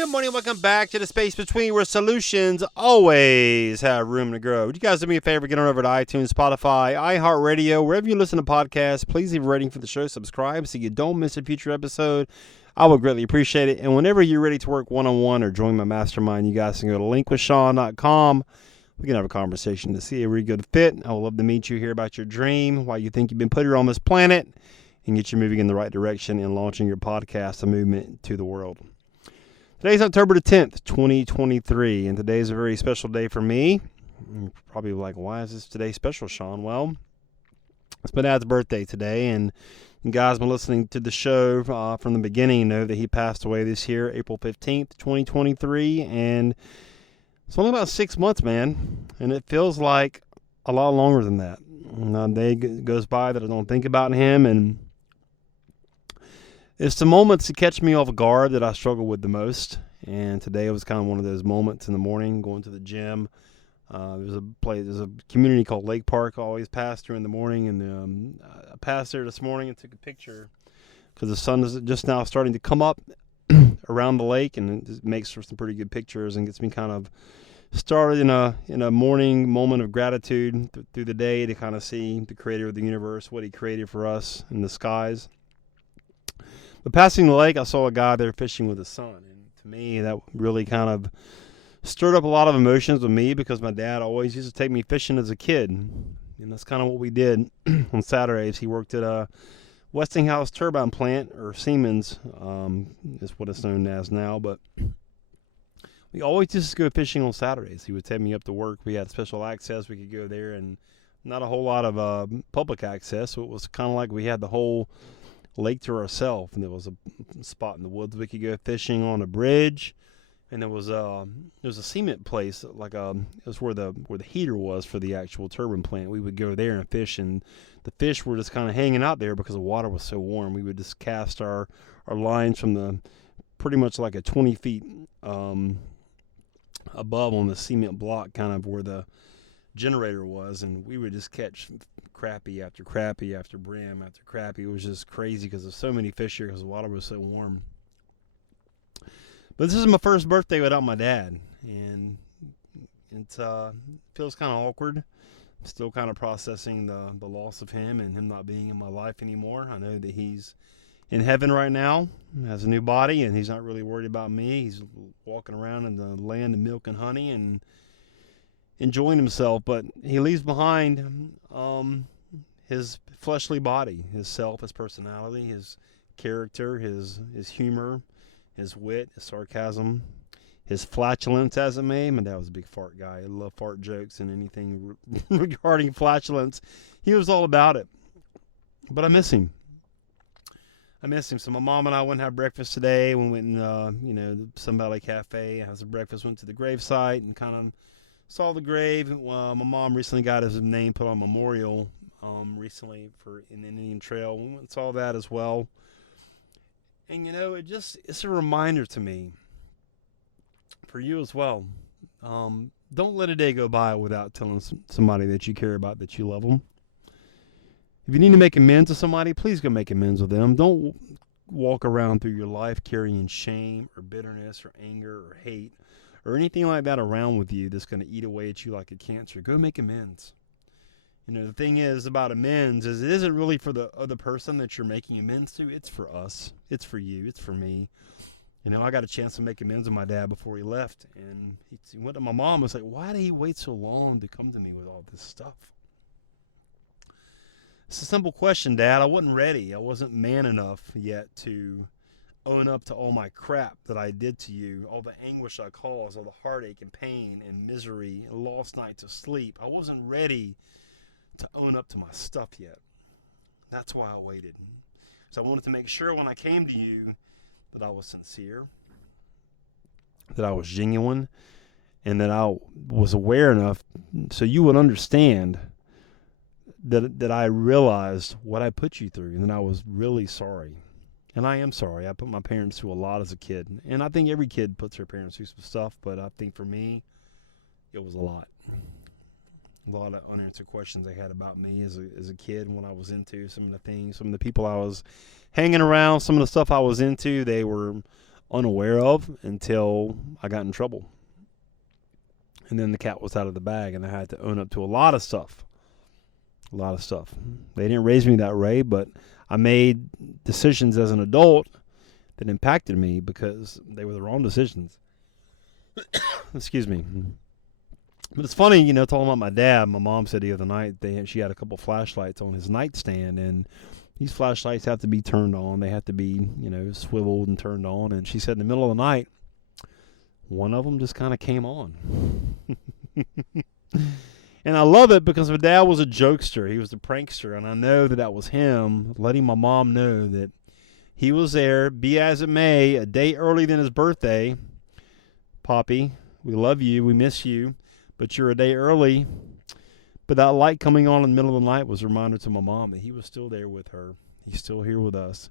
Good morning. Welcome back to the space between where solutions always have room to grow. Would you guys do me a favor? Get on over to iTunes, Spotify, iHeartRadio, wherever you listen to podcasts. Please leave a rating for the show. Subscribe so you don't miss a future episode. I would greatly appreciate it. And whenever you're ready to work one-on-one or join my mastermind, you guys can go to linkwithsean.com. We can have a conversation to see a really good fit. I would love to meet you, hear about your dream, why you think you've been put here on this planet, and get you moving in the right direction and launching your podcast, a movement to the world. Today's October the 10th, 2023, and today is a very special day for me. You're probably like, why is this today special, Sean? Well, it's my dad's birthday today, and you guys been listening to the show from the beginning know that he passed away this year, April 15th, 2023, and it's only about 6 months, man, and it feels like a lot longer than that. A day goes by that I don't think about him, and it's the moments that catch me off guard that I struggle with the most. And today was kind of one of those moments in the morning, going to the gym. There's a community called Lake Park I always pass through in the morning. And I passed there this morning and took a picture because the sun is just now starting to come up around the lake. And it makes for some pretty good pictures and gets me kind of started in a morning moment of gratitude through the day to kind of see the creator of the universe, what he created for us in the skies. But passing the lake, I saw a guy there fishing with his son. And to me, that really kind of stirred up a lot of emotions with me because my dad always used to take me fishing as a kid. And that's kind of what we did on Saturdays. He worked at a Westinghouse turbine plant, or Siemens is what it's known as now. But we always used to go fishing on Saturdays. He would take me up to work. We had special access. We could go there and not a whole lot of public access. So it was kind of like we had the whole lake to ourselves, and there was a spot in the woods we could go fishing on a bridge, and there was a cement place, it was where the heater was for the actual turbine plant. We would go there and fish, and the fish were just kind of hanging out there because the water was so warm. We would just cast our lines from the pretty much like a 20 feet above on the cement block, kind of where the generator was, and we would just catch crappie after crappie after brim after crappie. It was just crazy because there's so many fish here because the water was so warm. But this is my first birthday without my dad, and it feels kind of awkward. I'm still kind of processing the loss of him and him not being in my life anymore. I know that he's in heaven right now, has a new body, and he's not really worried about me. He's walking around in the land of milk and honey and enjoying himself, but he leaves behind his fleshly body, his self, his personality, his character, his humor, his wit, his sarcasm, his flatulence, as it may. My dad was a big fart guy. I love fart jokes and anything regarding flatulence. He was all about it. But I miss him. So my mom and I went and had breakfast today. We went and Sun Valley Cafe, had some breakfast, went to the gravesite and kind of saw the grave. My mom recently got his name put on a memorial recently for an Indian Trail. We went and saw that as well. And it's a reminder to me, for you as well. Don't let a day go by without telling somebody that you care about, that you love them. If you need to make amends with somebody, please go make amends with them. Don't walk around through your life carrying shame or bitterness or anger or hate or anything like that around with you that's going to eat away at you like a cancer. Go make amends. The thing is about amends is it isn't really for the other person that you're making amends to. It's for us. It's for you. It's for me. I got a chance to make amends with my dad before he left. And he went to my mom and was like, why did he wait so long to come to me with all this stuff? It's a simple question, Dad. I wasn't ready. I wasn't man enough yet to own up to all my crap that I did to you, all the anguish I caused, all the heartache and pain and misery and lost nights of sleep. I wasn't ready to own up to my stuff yet. That's why I waited. So I wanted to make sure when I came to you that I was sincere, that I was genuine, and that I was aware enough so you would understand that I realized what I put you through and that I was really sorry. And I am sorry. I put my parents through a lot as a kid. And I think every kid puts their parents through some stuff, but I think for me, it was a lot. A lot of unanswered questions they had about me as a kid and what I was into, some of the things, some of the people I was hanging around, some of the stuff I was into. They were unaware of until I got in trouble. And then the cat was out of the bag, and I had to own up to a lot of stuff. A lot of stuff. They didn't raise me that way, but I made decisions as an adult that impacted me because they were the wrong decisions. Excuse me. But it's funny, talking about my dad. My mom said the other night she had a couple flashlights on his nightstand, and these flashlights have to be turned on. They have to be, swiveled and turned on. And she said in the middle of the night, one of them just kind of came on. And I love it because my dad was a jokester. He was a prankster. And I know that was him letting my mom know that he was there, be as it may, a day early than his birthday. Poppy, we love you. We miss you. But you're a day early. But that light coming on in the middle of the night was a reminder to my mom that he was still there with her. He's still here with us.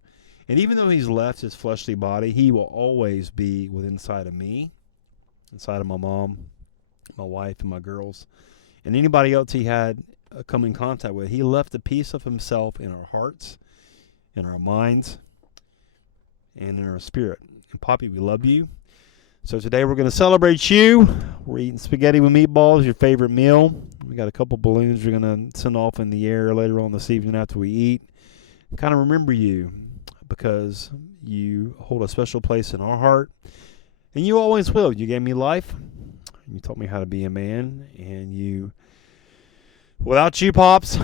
And even though he's left his fleshly body, he will always be within inside of me, inside of my mom, my wife, and my girls, and anybody else he had come in contact with. He left a piece of himself in our hearts, in our minds, and in our spirit. And Poppy, we love you. So today we're going to celebrate you. We're eating spaghetti with meatballs, your favorite meal. We got a couple balloons we're going to send off in the air later on this evening after we eat. Kind of remember you because you hold a special place in our heart. And you always will. You gave me life. You taught me how to be a man. And without you, Pops,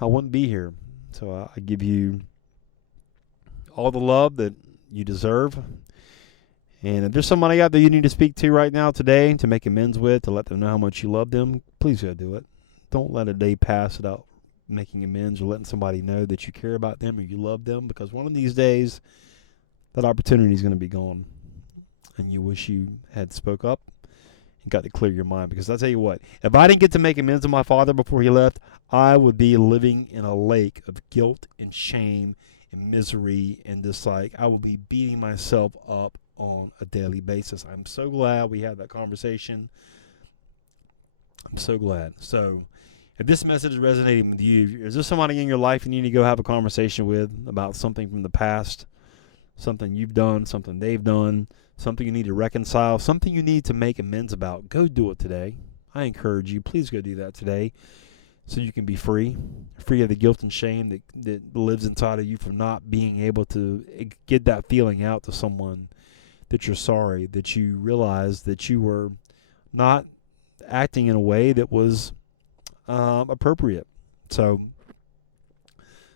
I wouldn't be here. So I give you all the love that you deserve. And if there's somebody out there you need to speak to right now today to make amends with, to let them know how much you love them, please go do it. Don't let a day pass without making amends or letting somebody know that you care about them or you love them, because one of these days that opportunity is going to be gone. And you wish you had spoke up and got to clear your mind. Because I'll tell you what, if I didn't get to make amends to my father before he left, I would be living in a lake of guilt and shame and misery, and just I would be beating myself up on a daily basis. I'm so glad we had that conversation. I'm so glad. So if this message is resonating with you, is there somebody in your life you need to go have a conversation with about something from the past, something you've done, something they've done, something you need to reconcile, something you need to make amends about? Go do it today. I encourage you. Please go do that today so you can be free of the guilt and shame that lives inside of you from not being able to get that feeling out to someone that you're sorry, that you realize that you were not acting in a way that was appropriate. So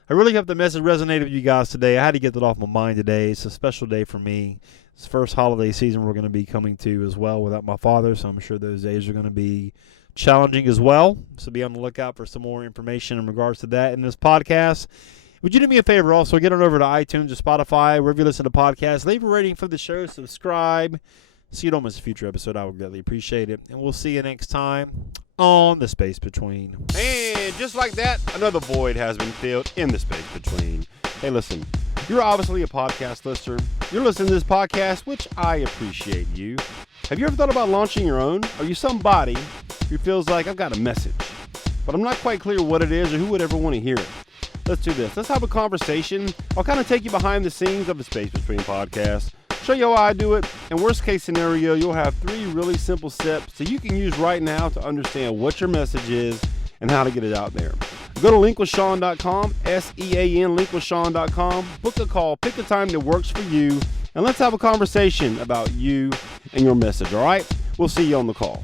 I really hope the message resonated with you guys today. I had to get that off my mind today. It's a special day for me. It's the first holiday season we're going to be coming to as well without my father, so I'm sure those days are going to be challenging as well. So be on the lookout for some more information in regards to that in this podcast. Would you do me a favor also? Get on over to iTunes or Spotify, wherever you listen to podcasts. Leave a rating for the show. Subscribe so you don't miss a future episode. I would greatly appreciate it. And we'll see you next time on The Space Between. And just like that, another void has been filled in the space between. Hey, listen, you're obviously a podcast listener. You're listening to this podcast, which I appreciate you. Have you ever thought about launching your own? Are you somebody who feels like I've got a message, but I'm not quite clear what it is or who would ever want to hear it? Let's do this. Let's have a conversation. I'll kind of take you behind the scenes of the Space Between podcast, show you how I do it, and worst case scenario, you'll have 3 really simple steps that you can use right now to understand what your message is and how to get it out there. Go to linkwithsean.com, SEAN, linkwithsean.com, book a call, pick a time that works for you, and let's have a conversation about you and your message, all right? We'll see you on the call.